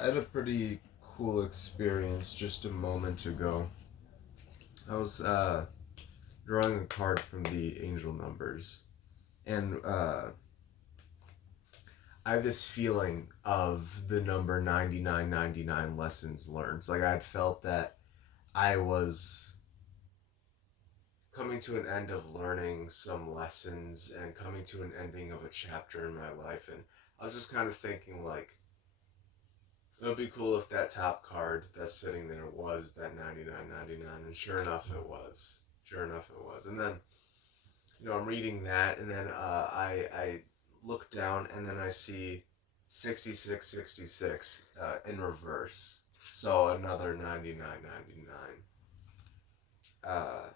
I had a pretty cool experience just a moment ago. I was drawing a card from the angel numbers, and I had this feeling of the number 9999 lessons learned. It's like I had felt that I was coming to an end of learning some lessons and coming to an ending of a chapter in my life. And I was just kind of thinking, like, it would be cool if that top card that's sitting there was that 9999, and sure enough it was. Sure enough it was. And then, I'm reading that, and then I look down, and then I see 6666 in reverse. So another 9999. Uh,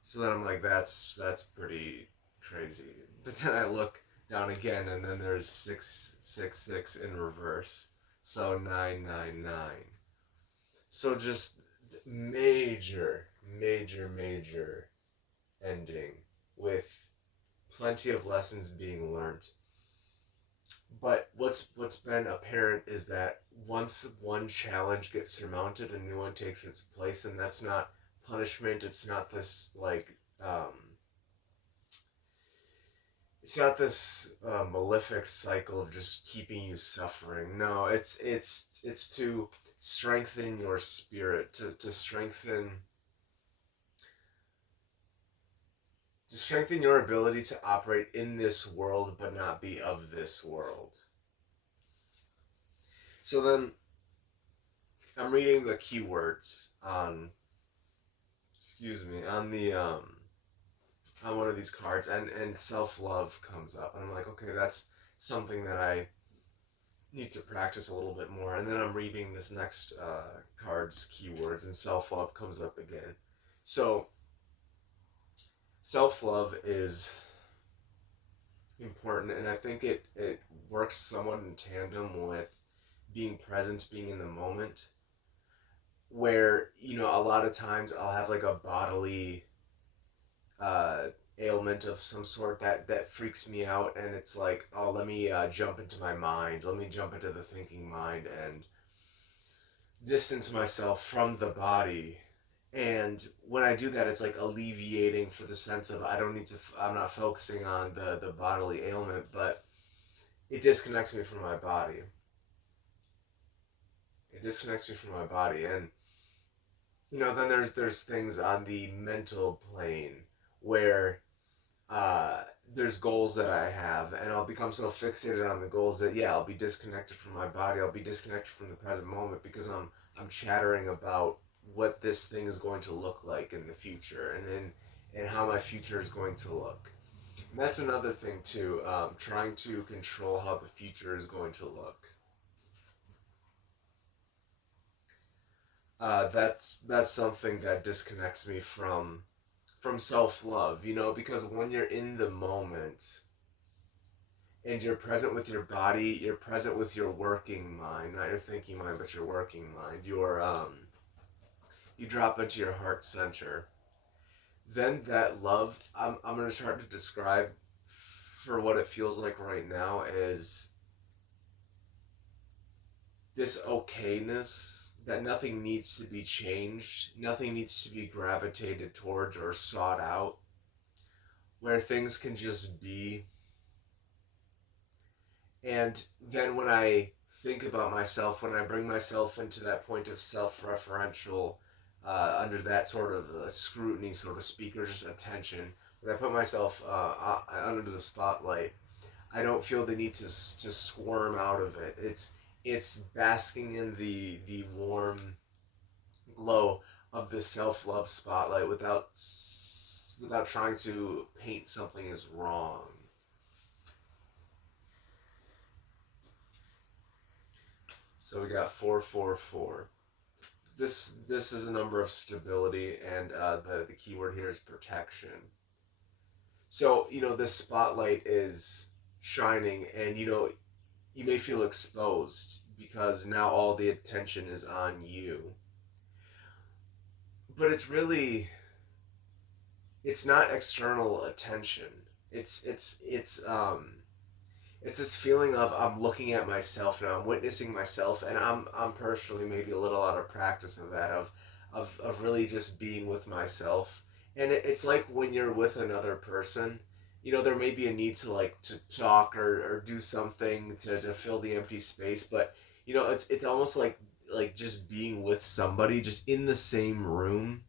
so then I'm like, that's pretty crazy. But then I look down again, and then there's 666 in reverse. So 999. So just major, major, major ending with plenty of lessons being learned. But what's been apparent is that once one challenge gets surmounted, a new one takes its place, and that's not punishment. It's not this malefic cycle of just keeping you suffering. No, it's to strengthen your spirit, to strengthen your ability to operate in this world but not be of this world. So then I'm reading the keywords on on the on one of these cards, and self-love comes up, and I'm like, okay, that's something that I need to practice a little bit more. And then I'm reading this next card's keywords, and self-love comes up again. So self-love is important, and I think it works somewhat in tandem with being present, being in the moment, where a lot of times I'll have like a bodily uh, ailment of some sort that freaks me out, and it's like, oh, let me jump into my mind, let me jump into the thinking mind and distance myself from the body. And when I do that, it's like alleviating, for the sense of I'm not focusing on the bodily ailment, but it disconnects me from my body. It disconnects me from my body. And then there's things on the mental plane where uh, there's goals that I have, and I'll become so fixated on the goals that, yeah, I'll be disconnected from my body. I'll be disconnected from the present moment because I'm chattering about what this thing is going to look like in the future, and how my future is going to look. And that's another thing too. Trying to control how the future is going to look. That's something that disconnects me from self love. Because when you're in the moment and you're present with your body, you're present with your working mind, not your thinking mind, but your working mind. You drop into your heart center. Then that love, I'm gonna try to describe for what it feels like right now, is this okayness that nothing needs to be changed, nothing needs to be gravitated towards or sought out, where things can just be. And then when I think about myself, when I bring myself into that point of self-referential, under that sort of scrutiny, so to speak, or just attention, when I put myself under the spotlight, I don't feel the need to squirm out of it. It's basking in the warm glow of the self-love spotlight without trying to paint something as wrong. So we got 444. This is a number of stability, and the keyword here is protection. So this spotlight is shining, and you may feel exposed because now all the attention is on you. But it's not external attention. It's It's this feeling of I'm looking at myself now, I'm witnessing myself, and I'm personally maybe a little out of practice of that, of really just being with myself. And it's like when you're with another person, there may be a need to like to talk or do something to fill the empty space, but it's almost like just being with somebody, just in the same room,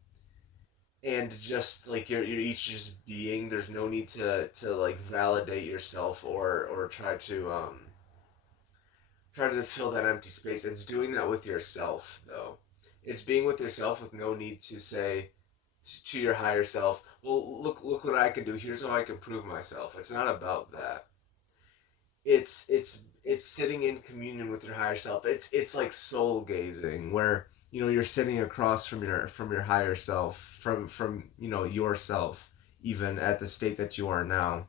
and just like you're each just being. There's no need to like validate yourself or try to fill that empty space. It's doing that with yourself, though. It's being with yourself with no need to say to your higher self, well, look what I can do, here's how I can prove myself. It's not about that. It's sitting in communion with your higher self. It's like soul gazing, where you're sitting across from your higher self, from yourself, even at the state that you are now,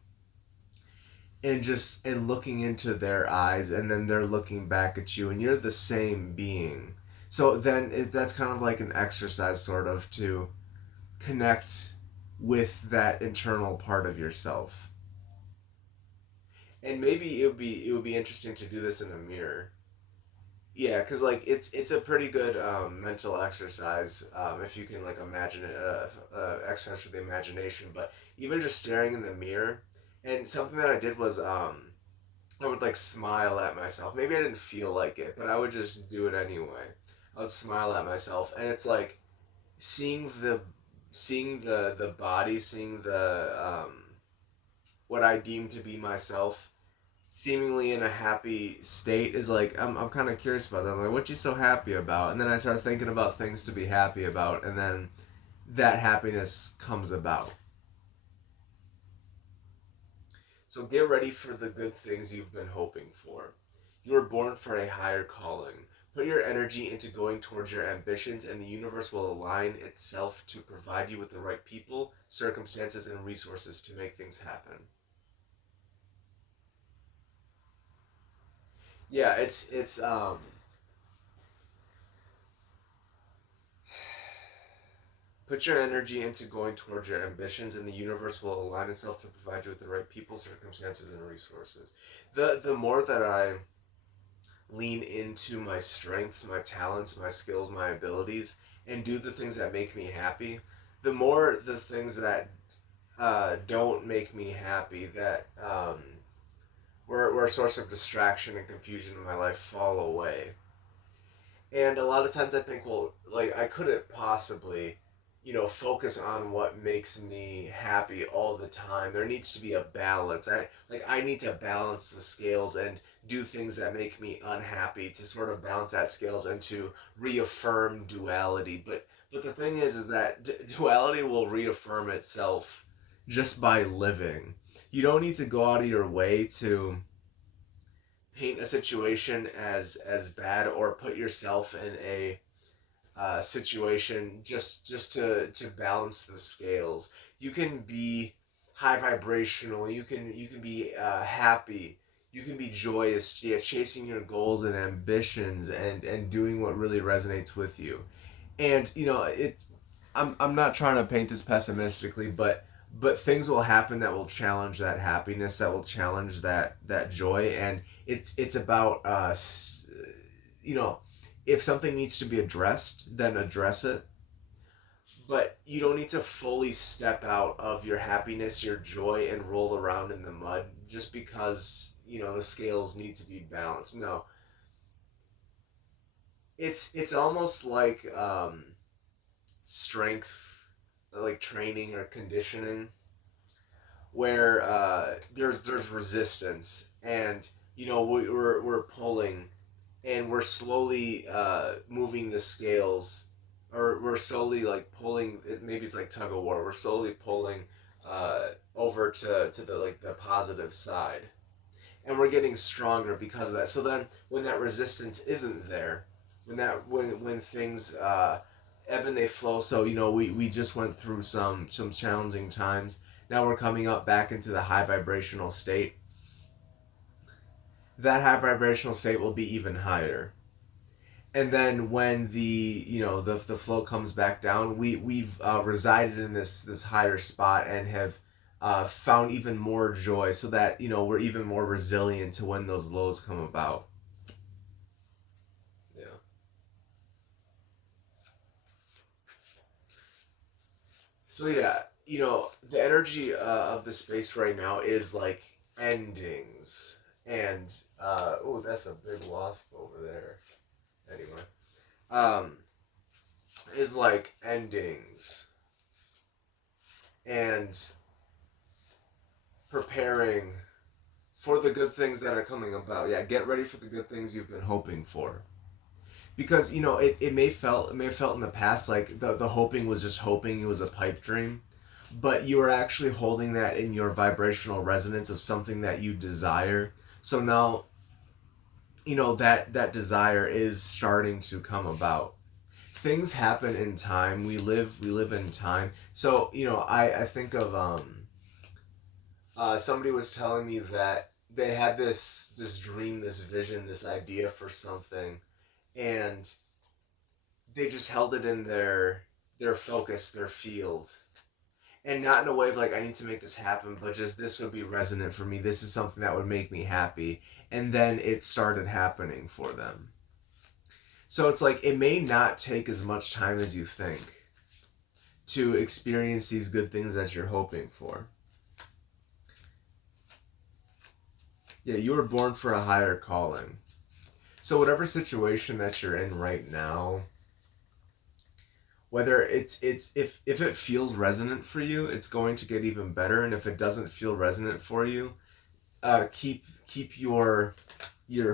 and looking into their eyes, and then they're looking back at you, and you're the same being. So then that's kind of like an exercise, sort of, to connect with that internal part of yourself. And maybe it would be interesting to do this in a mirror. Yeah, because like it's a pretty good mental exercise, if you can like imagine it, exercise for the imagination. But even just staring in the mirror, and something that I did was I would like smile at myself. Maybe I didn't feel like it, but I would just do it anyway. I would smile at myself, and it's like seeing the body, seeing the what I deem to be myself, seemingly in a happy state, is like I'm kind of curious about that. I'm like, what you so happy about? And then I start thinking about things to be happy about, and then that happiness comes about. So get ready for the good things you've been hoping for. You were born for a higher calling. Put your energy into going towards your ambitions, and the universe will align itself to provide you with the right people, circumstances, and resources to make things happen. Yeah, it's put your energy into going towards your ambitions, and the universe will align itself to provide you with the right people, circumstances, and resources. The more that I lean into my strengths, my talents, my skills, my abilities, and do the things that make me happy, the more the things that don't make me happy, that were a source of distraction and confusion in my life, fall away. And a lot of times I think, well, like I couldn't possibly, focus on what makes me happy all the time. There needs to be a balance. I need to balance the scales and do things that make me unhappy to sort of balance that scales and to reaffirm duality. But the thing is that duality will reaffirm itself just by living. You don't need to go out of your way to paint a situation as bad, or put yourself in a situation just to balance the scales. You can be high vibrational. You can be happy. You can be joyous. Yeah, chasing your goals and ambitions, and doing what really resonates with you. And I'm not trying to paint this pessimistically, but things will happen that will challenge that happiness, that will challenge that joy, and it's about you know if something needs to be addressed, then address it. But you don't need to fully step out of your happiness, your joy, and roll around in the mud just because the scales need to be balanced. No, it's almost like strength, like training or conditioning, where there's resistance, and we're pulling, and we're slowly moving the scales, or we're slowly like pulling. Maybe it's like tug of war. We're slowly pulling over to the like the positive side, and we're getting stronger because of that. So then, when that resistance isn't there, when things ebb and they flow. So we just went through some challenging times. Now we're coming up back into the high vibrational state. That high vibrational state will be even higher. And then when the flow comes back down, we've resided in this higher spot, and have found even more joy, so that we're even more resilient to when those lows come about. Yeah. So yeah, the energy of the space right now is like endings, and oh, that's a big wasp over there. Anyway, um, is like endings and preparing for the good things that are coming about. Yeah, get ready for the good things you've been hoping for. Because it may have felt in the past like the hoping was just hoping, it was a pipe dream, but you are actually holding that in your vibrational resonance of something that you desire. So now that desire is starting to come about. Things happen in time. We live in time. So I think of somebody was telling me that they had this dream, this vision, this idea for something, and they just held it in their focus, their field, and not in a way of like, I need to make this happen, but just, this would be resonant for me, this is something that would make me happy, and then it started happening for them. So it's like, it may not take as much time as you think to experience these good things that you're hoping for. Yeah, you were born for a higher calling. So whatever situation that you're in right now, whether it's if it feels resonant for you, it's going to get even better. And if it doesn't feel resonant for you, keep your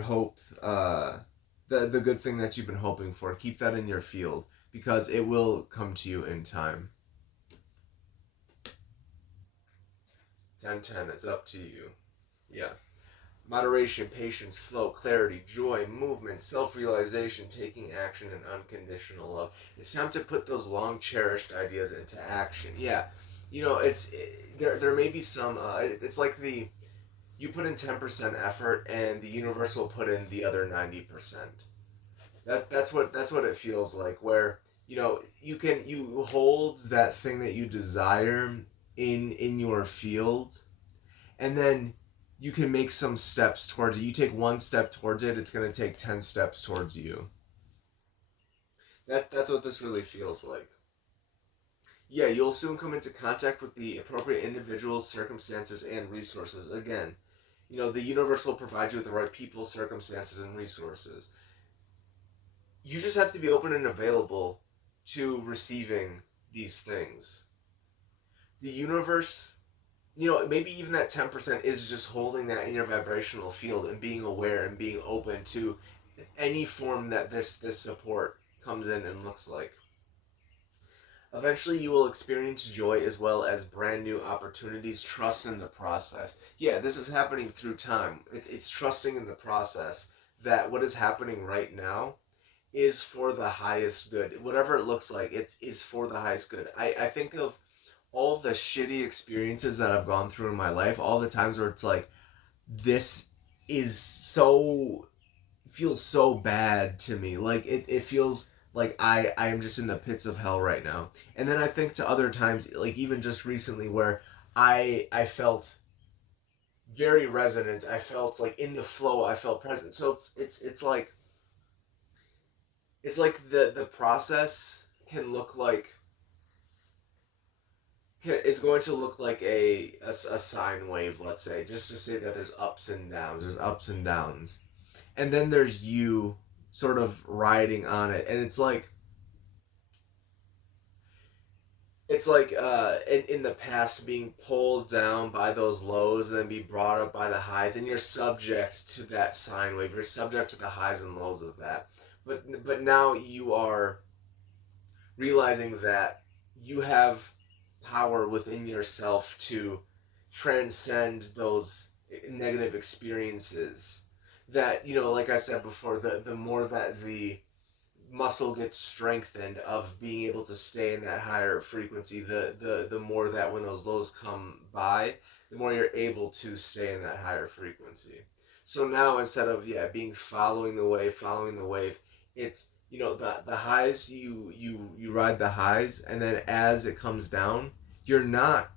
hope, the good thing that you've been hoping for, keep that in your field, because it will come to you in time. 10-10, it's up to you. Yeah. Moderation, patience, flow, clarity, joy, movement, self realization, taking action, and unconditional love. It's time to put those long cherished ideas into action. Yeah. There may be some, it's like you put in 10% effort and the universe will put in the other 90%. That's what it feels like, where you hold that thing that you desire in your field, and then you can make some steps towards it. You take one step towards it, it's going to take 10 steps towards you. That's what this really feels like. Yeah, you'll soon come into contact with the appropriate individuals, circumstances, and resources. Again, the universe will provide you with the right people, circumstances, and resources. You just have to be open and available to receiving these things. The universe, maybe even that 10% is just holding that in your vibrational field and being aware and being open to any form that this support comes in and looks like. Eventually, you will experience joy as well as brand new opportunities. Trust in the process. Yeah, this is happening through time. It's trusting in the process that what is happening right now is for the highest good. Whatever it looks like, it is for the highest good. I think of all the shitty experiences that I've gone through in my life, all the times where it's like, this is so, feels so bad to me. Like it feels like I am just in the pits of hell right now. And then I think to other times, like even just recently, where I felt very resonant. I felt like in the flow. I felt present. So it's like the process can look like, it's going to look like a sine wave, let's say, just to say that there's ups and downs. There's ups and downs, and then there's you sort of riding on it, and it's like in the past being pulled down by those lows and then be brought up by the highs, and you're subject to that sine wave. You're subject to the highs and lows of that. But now you are realizing that you have power within yourself to transcend those negative experiences. That, like I said before, the more that the muscle gets strengthened of being able to stay in that higher frequency, the more that when those lows come by, the more you're able to stay in that higher frequency. So now, instead of, yeah, being following the wave, it's, the highs, you ride the highs, and then as it comes down, you're not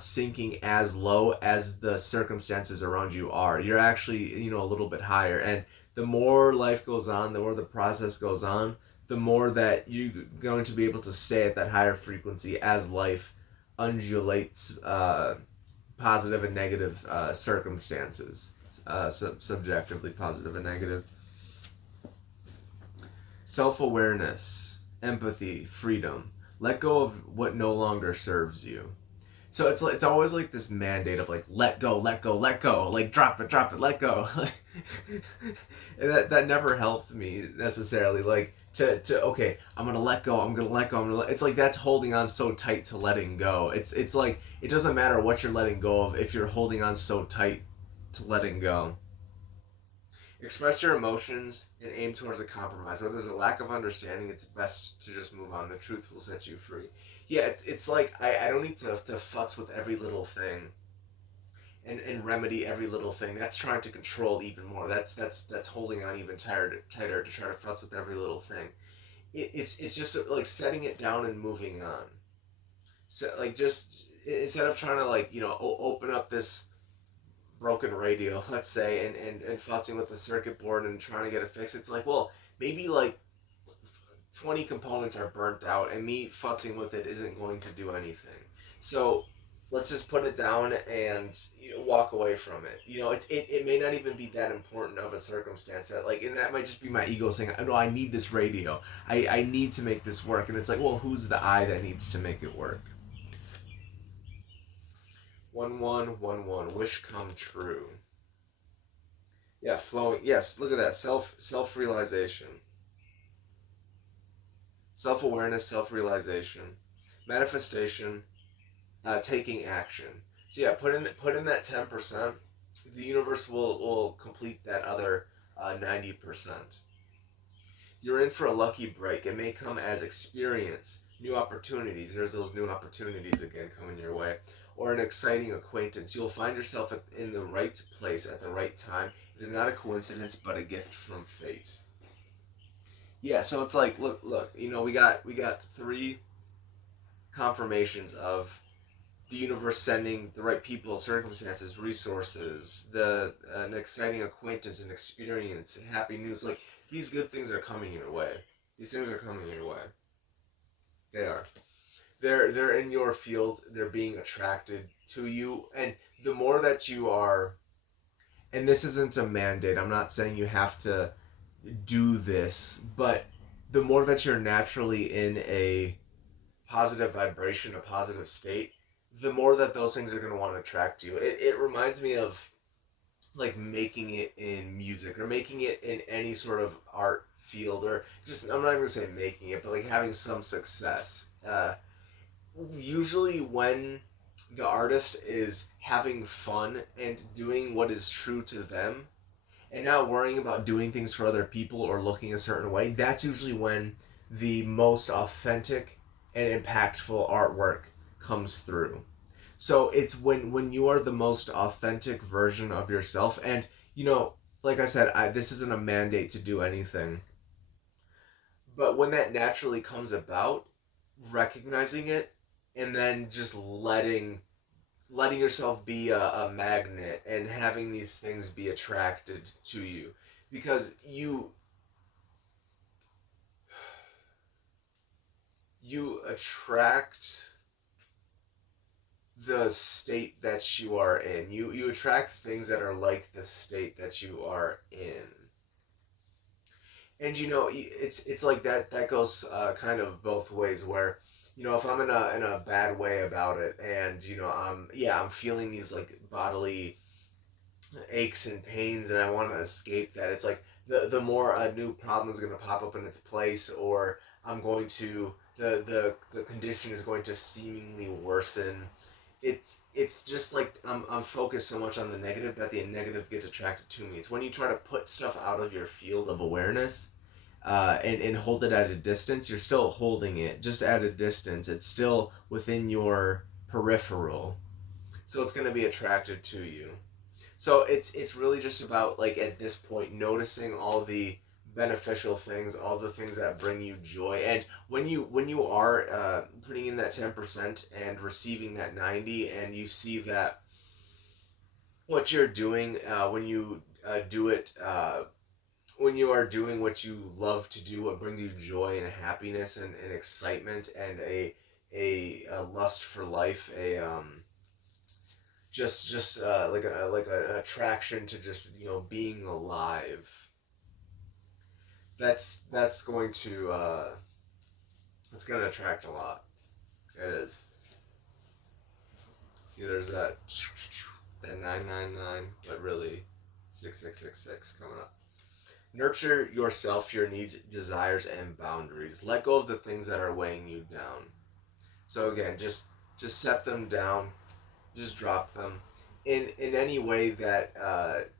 sinking as low as the circumstances around you are. You're actually, a little bit higher. And the more life goes on, the more the process goes on, the more that you're going to be able to stay at that higher frequency as life undulates positive and negative circumstances, subjectively positive and negative. Self-awareness, empathy, freedom. Let go of what no longer serves you. So it's always like this mandate of like let go, let go, let go, like drop it, let go. And that never helped me necessarily. Like to okay, I'm gonna let go, I'm gonna let go, it's like that's holding on so tight to letting go. It's like it doesn't matter what you're letting go of if you're holding on so tight to letting go. Express your emotions and aim towards a compromise. Where there's a lack of understanding, it's best to just move on. The truth will set you free. Yeah, it's like I don't need to futz with every little thing and remedy every little thing. That's trying to control even more. That's holding on even tighter to try to futz with every little thing. It's just like setting it down and moving on. So like just instead of trying to like open up this broken radio, let's say, and futzing with the circuit board and trying to get it fixed. It's like, well, maybe like 20 components are burnt out, and me futzing with it isn't going to do anything. So let's just put it down and walk away from it. It may not even be that important of a circumstance that like, and that might just be my ego saying, no, I need this radio. I need to make this work. And it's like, well, who's the I that needs to make it work? 1111. Wish come true. Yeah, flowing. Yes, look at that. Self realization, self awareness, self realization, manifestation, taking action. So yeah, put in that 10%. The universe will complete that other 90%. You're in for a lucky break. It may come as experience, new opportunities. There's those new opportunities again coming your way, or an exciting acquaintance. You'll find yourself in the right place at the right time. It is not a coincidence, but a gift from fate. Yeah, so it's like, look. We got three confirmations of the universe sending the right people, circumstances, resources, an exciting acquaintance, an experience, happy news. Like these good things are coming your way. These things are coming your way. They are. They're in your field. They're being attracted to you, and the more that you are, and this isn't a mandate. I'm not saying you have to do this, but the more that you're naturally in a positive vibration, a positive state, the more that those things are going to want to attract you. It reminds me of like making it in music or making it in any sort of art field, or just, I'm not even going to say making it, but like having some success. Usually when the artist is having fun and doing what is true to them and not worrying about doing things for other people or looking a certain way, that's usually when the most authentic and impactful artwork comes through. So it's when you are the most authentic version of yourself, and like I said, this isn't a mandate to do anything, but when that naturally comes about, recognizing it, and then just letting yourself be a magnet and having these things be attracted to you, because you attract the state that you are in. You attract things that are like the state that you are in. And it's like that goes kind of both ways, where if I'm in a bad way about it, and I'm feeling these like bodily aches and pains, and I want to escape that. It's like the more a new problem is going to pop up in its place, or I'm going to the condition is going to seemingly worsen. It's just like I'm focused so much on the negative that the negative gets attracted to me. It's when you try to put stuff out of your field of awareness, and hold it at a distance. You're still holding it, just at a distance. It's still within your peripheral, so it's going to be attracted to you. So it's really just about, like, at this point, noticing all the beneficial things, all the things that bring you joy. And when you are putting in that 10% and receiving that 90, and you see that what you're doing when you do it when you are doing what you love to do, what brings you joy and happiness and excitement and a lust for life, a just like an attraction to just being alive. That's going to it's going to attract a lot. It is. See, there's that 999, but really 6666 coming up. Nurture yourself, your needs, desires, and boundaries. Let go of the things that are weighing you down. So again, just set them down. Just drop them in any way that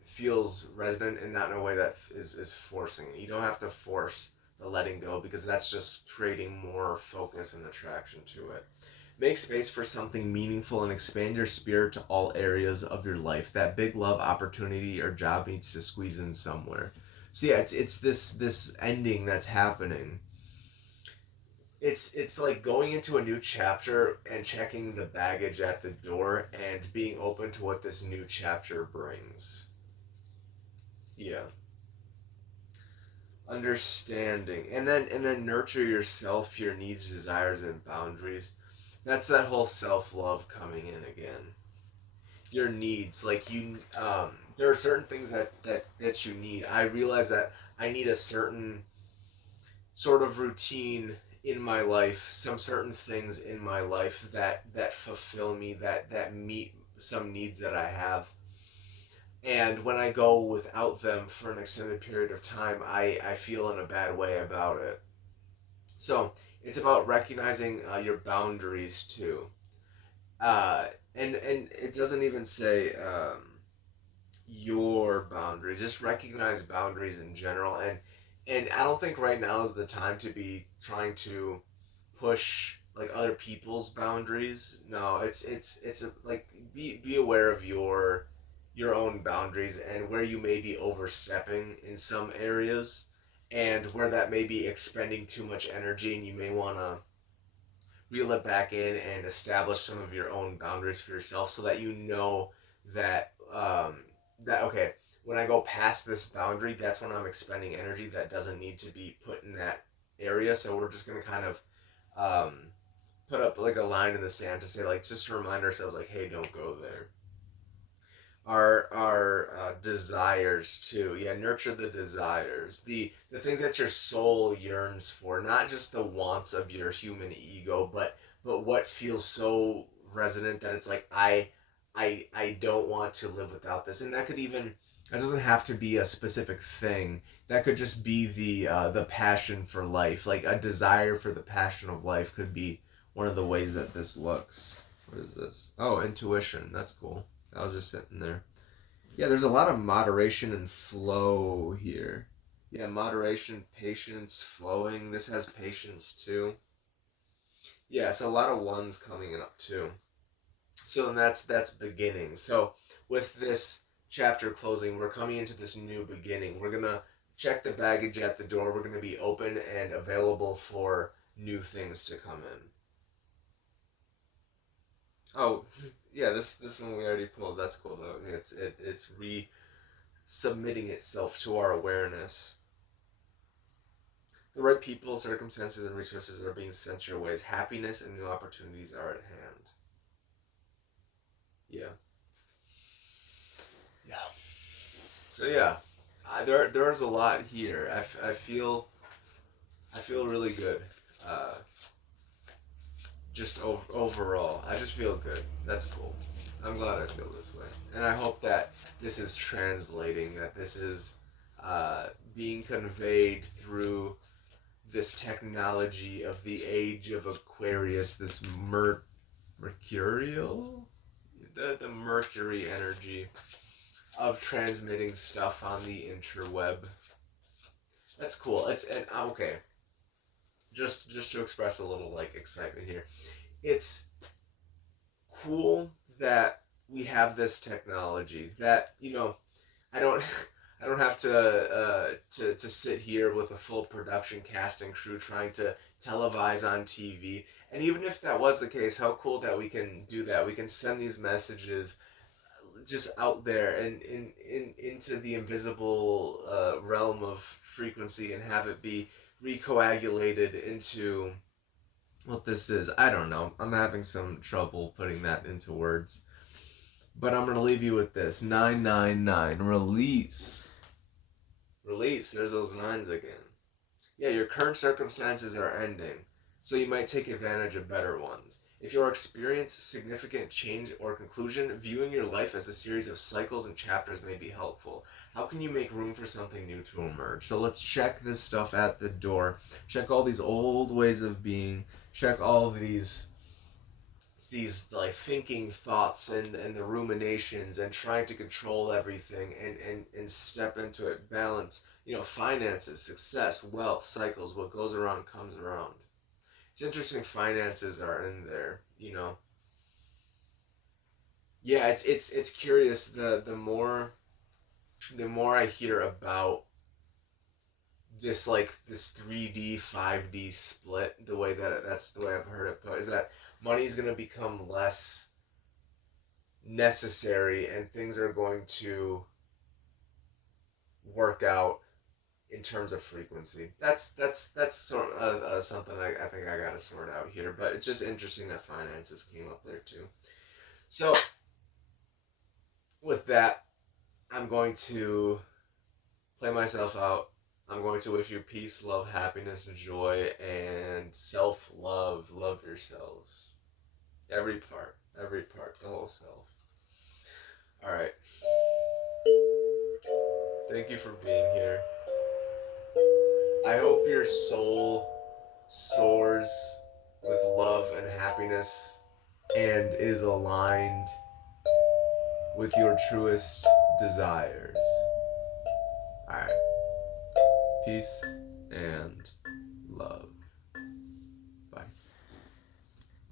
feels resonant, and not in a way that is forcing it. You don't have to force the letting go, because that's just creating more focus and attraction to it. Make space for something meaningful and expand your spirit to all areas of your life. That big love opportunity or job needs to squeeze in somewhere. So yeah, it's this ending that's happening. It's like going into a new chapter and checking the baggage at the door and being open to what this new chapter brings. Yeah. Understanding. And then nurture yourself, your needs, desires, and boundaries. That's that whole self-love coming in again. Your needs, like there are certain things that you need. I realize that I need a certain sort of routine in my life, some certain things in my life that fulfill me, that meet some needs that I have. And when I go without them for an extended period of time, I feel in a bad way about it. So it's about recognizing your boundaries too. Uh, and it doesn't even say your boundaries. Just recognize boundaries in general. And I don't think right now is the time to be trying to push like other people's boundaries. No, like be aware of your own boundaries and where you may be overstepping in some areas, and where that may be expending too much energy, and you may want to reel it back in and establish some of your own boundaries for yourself, so that you know that that okay, when I go past this boundary, that's when I'm expending energy that doesn't need to be put in that area. So we're just gonna kind of um, put up like a line in the sand to say, like, just to remind ourselves, like, hey, don't go there. Our desires too. Yeah, nurture the desires, the things that your soul yearns for, not just the wants of your human ego, but what feels so resonant that it's like I don't want to live without this. And that doesn't have to be a specific thing. That could just be the passion for life. Like a desire for the passion of life could be one of the ways that this looks. What is this? Oh, intuition. That's cool. I was just sitting there. Yeah, there's a lot of moderation and flow here. Yeah, moderation, patience, flowing. This has patience too. Yeah, so a lot of ones coming up too. So that's beginning. So with this chapter closing, we're coming into this new beginning. We're gonna check the baggage at the door. We're gonna be open and available for new things to come in. Oh, yeah, this one we already pulled. That's cool though. It's resubmitting itself to our awareness. The right people, circumstances, and resources are being sent your ways. Happiness and new opportunities are at hand. Yeah. Yeah. So yeah, there's a lot here. I feel really good. Uh, just overall, I just feel good. That's cool. I'm glad I feel this way, and I hope that this is translating. That this is being conveyed through this technology of the age of Aquarius. This mercurial, the Mercury energy of transmitting stuff on the interweb. That's cool. It's and okay. Just to express a little like excitement here. It's cool that we have this technology that I don't I don't have to sit here with a full production cast and crew trying to televise on TV. And even if that was the case, how cool that we can do that. We can send these messages just out there and into the invisible realm of frequency and have it be recoagulated into what this is. I don't know. I'm having some trouble putting that into words. But I'm going to leave you with this 999. Release. Release. There's those nines again. Yeah, your current circumstances are ending, so you might take advantage of better ones. If you experience significant change or conclusion, viewing your life as a series of cycles and chapters may be helpful. How can you make room for something new to emerge? So let's check this stuff at the door. Check all these old ways of being. Check all these like thinking thoughts and the ruminations and trying to control everything and step into it. Balance, finances, success, wealth, cycles. What goes around comes around. It's interesting finances are in there, Yeah, it's curious. The more I hear about this 3D 5D split, the way that's the way I've heard it put, is that money's gonna become less necessary and things are going to work out in terms of frequency. That's sort of something I think I gotta sort out here. But it's just interesting that finances came up there too. So with that, I'm going to play myself out. I'm going to wish you peace, love, happiness, joy, and self love. Love yourselves. Every part, the whole self. All right. Thank you for being here. I hope your soul soars with love and happiness and is aligned with your truest desires. Alright. Peace and love.